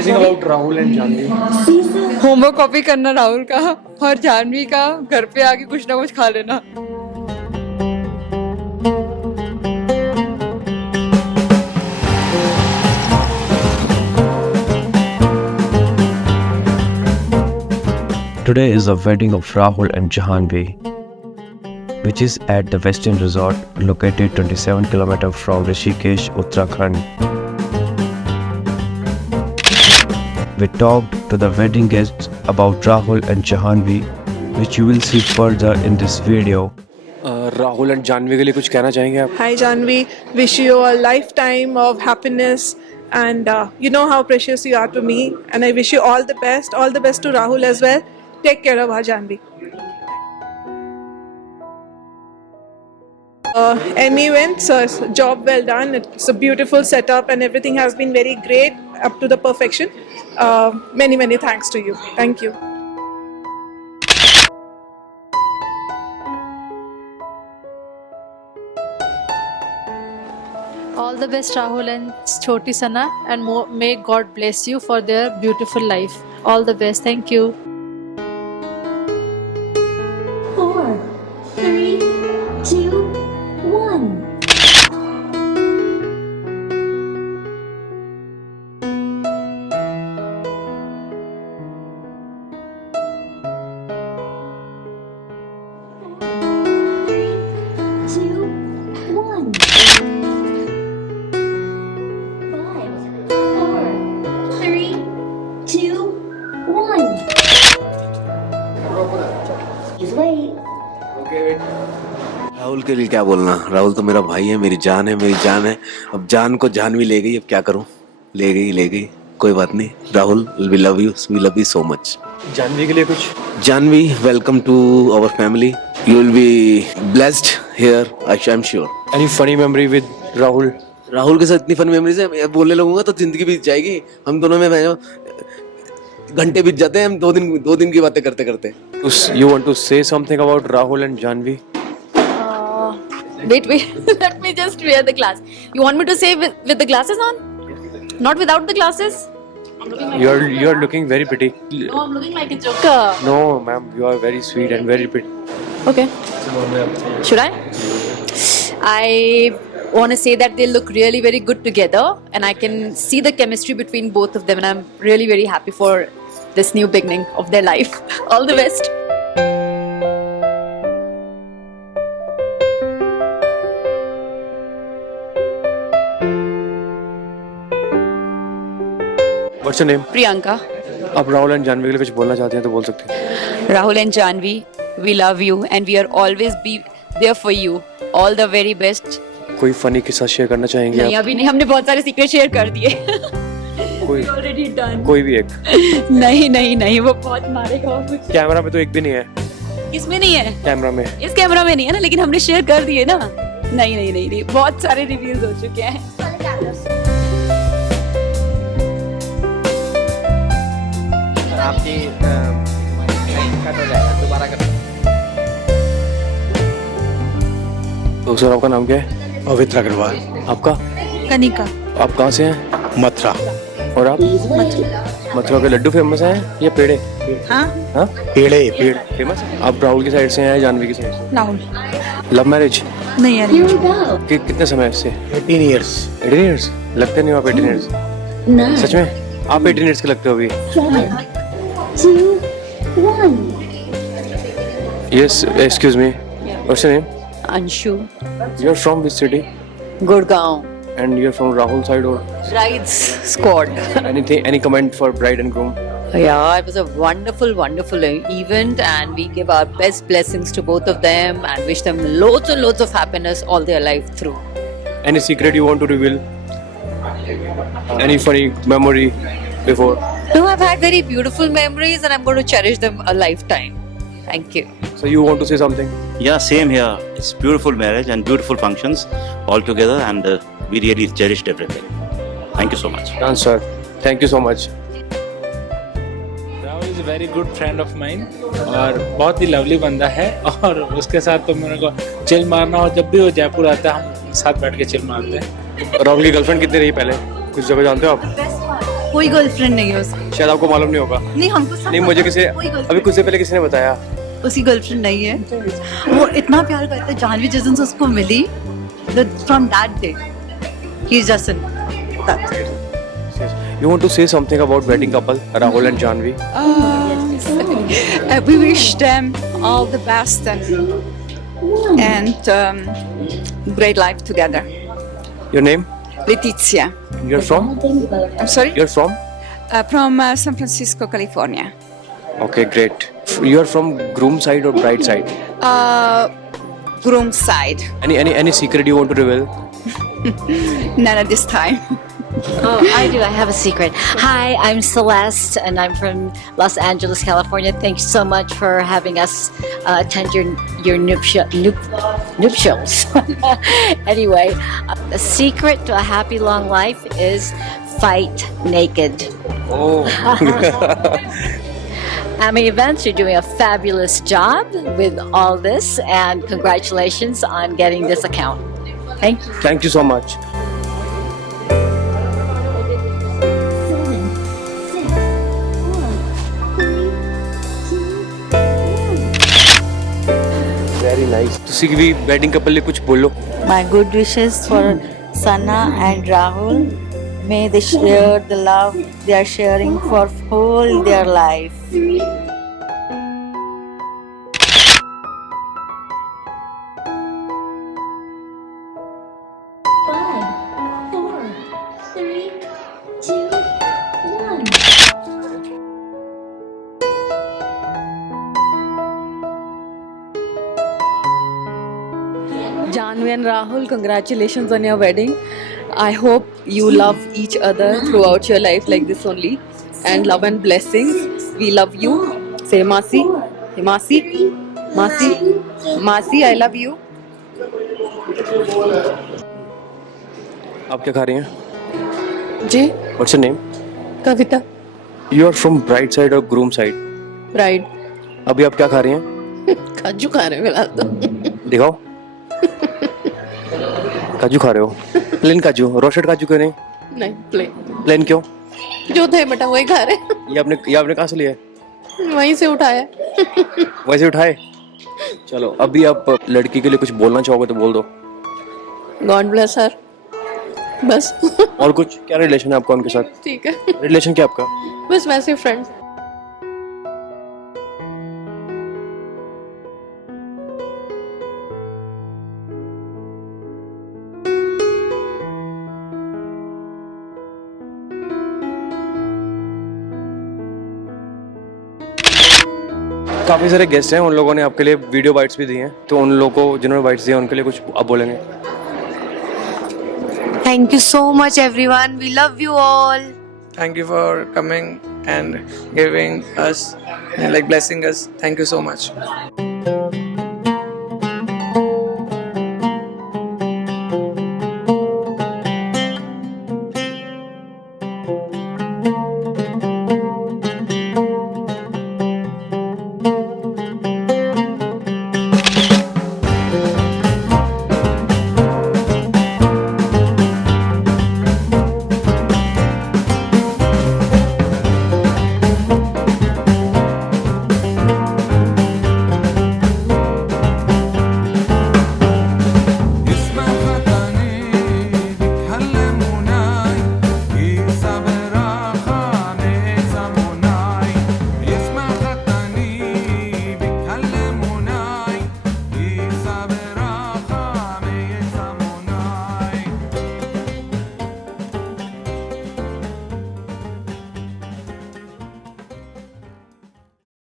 Anything about Rahul and Janvi? Homework copy करना राहुल का और जानवी का घर पे आके कुछ ना कुछ खा लेना। Today is the wedding of Rahul and Janvi, which is at the Western Resort located 27 km from Rishikesh, Uttarakhand. We talked to the wedding guests about Rahul and Janvi, which you will see further in this video. Rahul and Janvi के लिए कुछ कहना चाहेंगे आप? Hi Janvi, wish you a lifetime of happiness and you know how precious you are to me and I wish you all the best to Rahul as well. Take care of her, Janvi. Emmy events, job well done. It's a beautiful setup and everything has been very great up to the perfection. Many thanks to you. Thank you. All the best, Rahul and Choti Sana, and may God bless you for their beautiful life. All the best. Thank you. 4, 3, 2, 1. Rahul के लिए क्या बोलना, राहुल तो मेरा भाई है, मेरी जान है। अब जान को जानवी ले गई, अब क्या करूं, ले गई, कोई बात नहीं। Rahul, we love you so much. Janvi के लिए कुछ? Janvi, welcome to our family, you will be blessed here, I am sure. Any funny memory with Rahul? Rahul के साथ इतनी फनी मेमोरीज है, बोलने लगूंगा तो जिंदगी बीत जाएगी। हम दोनों में घंटे बीत जाते हैं, हम दो दिन की बातें करते। You want to say something about Rahul and Janvi? Wait. Let me just wear the glass. You want me to say with the glasses on? Not without the glasses? You're looking very pretty. No, I'm looking like a joker. No, ma'am, you are very sweet and very pretty. Okay. Should I? I want to say that they look really very good together, and I can see the chemistry between both of them, and I'm really very happy for this new beginning of their life. All the best. What's your name? Priyanka. आप Rahul and Janvi के लिए कुछ बोलना चाहते हैं तो बोल सकते हैं। Rahul and Janvi, we love you and we are always be there for you. All the very best. कोई फनी किस्सा शेयर करना चाहेंगे नहीं आप? अभी नहीं, हमने बहुत सारे सीक्रेट शेयर कर दिए। कोई Already done. कोई भी एक? नहीं वो बहुत मारेगा और कुछ। कैमरा में तो एक भी नहीं है। किसमें नहीं है? कैमरा में। इस कैमरा में नहीं है ना, लेकिन हमने शेयर कर दिए ना। नहीं बहुत सारे रिव्यूज हो चुके हैं। आपकी कट हो जाएगा, दोबारा कर। तो सर आपका नाम क्या है? पवित्र अग्रवाल। आपका? कनिका। आप कहाँ से हैं? मथुरा। और आप? मथुरा के लड्डू फेमस हैं या पेड़े? हाँ? पेड़ फेमस है। आप राहुल की साइड से हैं या जानवी की साइड से? राहुल। Love marriage? नहीं अरेंज। कितने समय से? 18 years। 18 years? लगते नहीं हो आप 18 years। सच में? आप 18 years के लगते हो अभी। 2, 1. Yes, excuse me. What's your name? Anshu. You're from which city? Gurgaon. And you're from Rahul side or? Brides squad. Any comment for bride and groom? Yeah, it was a wonderful event, and we give our best blessings to both of them and wish them loads and loads of happiness all their life through. Any secret you want to reveal? Any funny memory before? No, I've had very beautiful memories and I'm going to cherish them a lifetime. Thank you. So you want to say something? Yeah, same here. It's beautiful marriage and beautiful functions all together, and we really cherished everything. Thank you so much. Done, sir. Thank you so much. Rahul is a very good friend of mine और बहुत ही lovely बंदा है, और उसके साथ तो मेरे को चिल मारना हो, जब भी वो जयपुर आता है हम साथ बैठ के चिल मारते हैं। राहुल की गर्लफ्रेंड कितनी रही पहले? कुछ जगह जानते हो आप? कोई गर्लफ्रेंड नहीं है उसकी। शायद आपको मालूम नहीं होगा। नहीं हमको सब नहीं, मुझे पता किसी है, कोई girlfriend अभी कुछ देर पहले किसी ने बताया। उसकी गर्लफ्रेंड नहीं है। वो इतना प्यार करता है, जानवी जिस दिन से उसको मिली, from that day he is just in that. You want to say something about wedding couple Rahul and Janvi? We wish them all the best and great life together. Your name? Letizia. You're from? I'm sorry? You're from? From San Francisco, California. Okay, great. You're from groom side or bride side? Groom side. Any secret you want to reveal? None at this time. Oh, I do. I have a secret. Hi, I'm Celeste, and I'm from Los Angeles, California. Thanks so much for having us attend your nuptials. Anyway, the secret to a happy long life is fight naked. Oh. Ami Events, you're doing a fabulous job with all this, and congratulations on getting this account. Thank you. Thank you so much. 7, 6, 5, 4, 3, 2, 1. Very nice. ਤੁਸੀਂ ਵੀ wedding couple ਲਈ ਕੁਝ ਬੋਲੋ। My good wishes for Sana and Rahul. May they share the love they are sharing for whole their life. 5, 4, 3, 2, 1. Janvi and Rahul, congratulations on your wedding. I hope you love each other throughout your life like this only. And love and blessings. We love you. Say Masi. Hey, Masi. Masi. Masi, I love you. आप क्या खा रही हैं? जी, What's your name? Kavita. You are from bride side or groom side? Bride. अभी आप क्या खा रही हैं? काजू खा रहे हैं फिलहाल तो. दिखाओ। काजू खा रहे हो? प्लेन काजू, रोस्टेड काजू क्यों नहीं? नहीं, प्लेन. प्लेन क्यों? जो थे बेटा वही खा रहे हैं. ये आपने कहाँ से लिया? वहीं से उठाया. वैसे उठाए? चलो, अभी आप लड़की के लिए कुछ बोलना चाहोगे तो बोल दो। गॉड ब्लेस हर. बस. और कुछ? क्या रिलेशन है आपका उनके साथ? ठीक है. रिलेशन क्या आपका? बस वैसे फ्रेंड्स. काफी सारे गेस्ट हैं, उन लोगों ने आपके लिए वीडियो बाइट्स भी दिए हैं, तो उन लोगों को जिन्होंने बाइट्स दिए उनके लिए कुछ आप बोलेंगे? Thank you so much, everyone. We love you all. Thank you for coming and giving us, like blessing us. Thank you so much.